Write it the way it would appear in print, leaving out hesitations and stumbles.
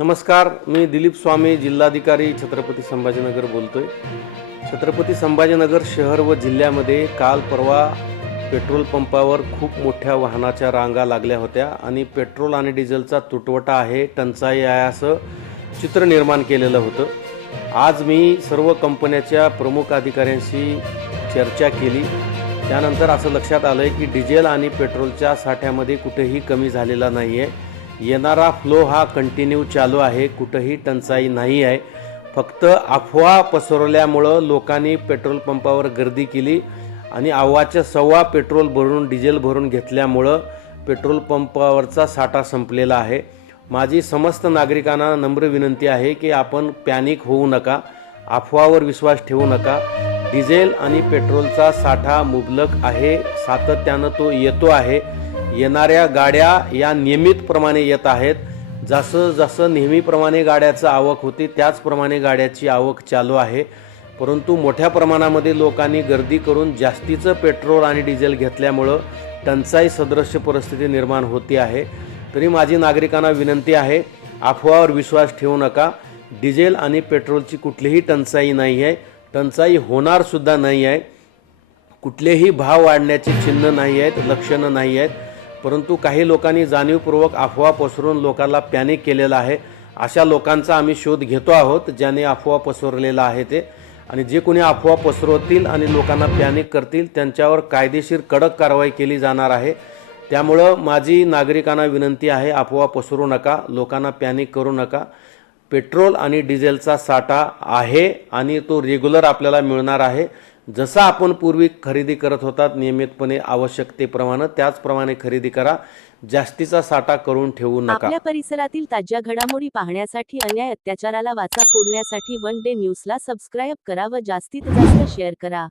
नमस्कार, मी दिलीप स्वामी, जिल्हाधिकारी छत्रपती संभाजीनगर बोलतोय। छत्रपती संभाजीनगर शहर व जिल्ह्यामध्ये काल परवा पेट्रोल पंपावर खूप मोठ्या वाहनाच्या रांगा लागल्या होत्या आणि पेट्रोल आणि डिझेलचा तुटवडा आहे, टंचाई आहे असं चित्र निर्माण केलेलं होतं। आज मी सर्व कंपन्यांच्या प्रमुख अधिकाऱ्यांशी चर्चा केली। त्यानंतर असं लक्षात आलं की डिझेल आणि पेट्रोलच्या साठ्यामध्ये कुठेही कमी झालेला नाही आहे। येणारा फ्लो हा कंटिन्यू चालू आहे, कुठेही टंचाई नाही आहे। फक्त अफवा पसरवल्यामुळं लोकांनी पेट्रोल पंपावर गर्दी केली आणि अव्वाच्या सव्वा पेट्रोल भरून डिझेल भरून घेतल्यामुळं पेट्रोल पंपावरचा साठा संपलेला आहे। माझी समस्त नागरिकांना नम्र विनंती आहे की आपण पॅनिक होऊ नका, अफवावर विश्वास ठेवू नका। डिझेल आणि पेट्रोलचा साठा मुबलक आहे, सातत्यानं तो येतो आहे। येणाऱ्या गाड्या या नियमितप्रमाणे येत आहेत। जसं जसं नेहमीप्रमाणे गाड्याचं आवक होती त्याचप्रमाणे गाड्याची आवक चालू आहे। परंतु मोठ्या प्रमाणामध्ये लोकांनी गर्दी करून जास्तीचं पेट्रोल आणि डिझेल घेतल्यामुळं टंचाई सदृश्य परिस्थिती निर्माण होती आहे। तरी माझी नागरिकांना विनंती आहे, अफवावर विश्वास ठेवू नका। डिझेल आणि पेट्रोलची कुठलीही टंचाई नाही आहे, टंचाई होणार सुद्धा नाही आहे। कुठलेही भाव वाढण्याची चिन्ह नाही आहेत, लक्षणं नाही आहेत। परंतु काही लोकांनी जाणीवपूर्वक अफवा पसरून लोकांना पॅनिक केलेला आहे। अशा लोकांचा आम्ही शोध घेतो आहोत ज्याने अफवा पसरवलेला आहे ते, आणि जे कोणी अफवा पसरवतील आणि लोकांना पॅनिक करतील त्यांच्यावर कायदेशीर कडक कारवाई केली जाणार आहे। त्यामुळं माझी नागरिकांना विनंती आहे, अफवा पसरवू नका, लोकांना पॅनिक करू नका। पेट्रोल आणि डिझेलचा साठा आहे आणि तो रेग्युलर आपल्याला मिळणार आहे। जसं आपण पूर्वी खरेदी करत होतात नियमितपणे आवश्यकतेप्रमाणे, त्याचप्रमाणे खरेदी करा। जास्तीचा साठा करून ठेवू नका। आपल्या परिसरातील ताज्या घडामोडी पाहण्यासाठी, अन्याय अत्याचाराला वाचा फोडण्यासाठी वन डे न्यूजला सबस्क्राईब करा व जास्तीत जास्त शेअर करा।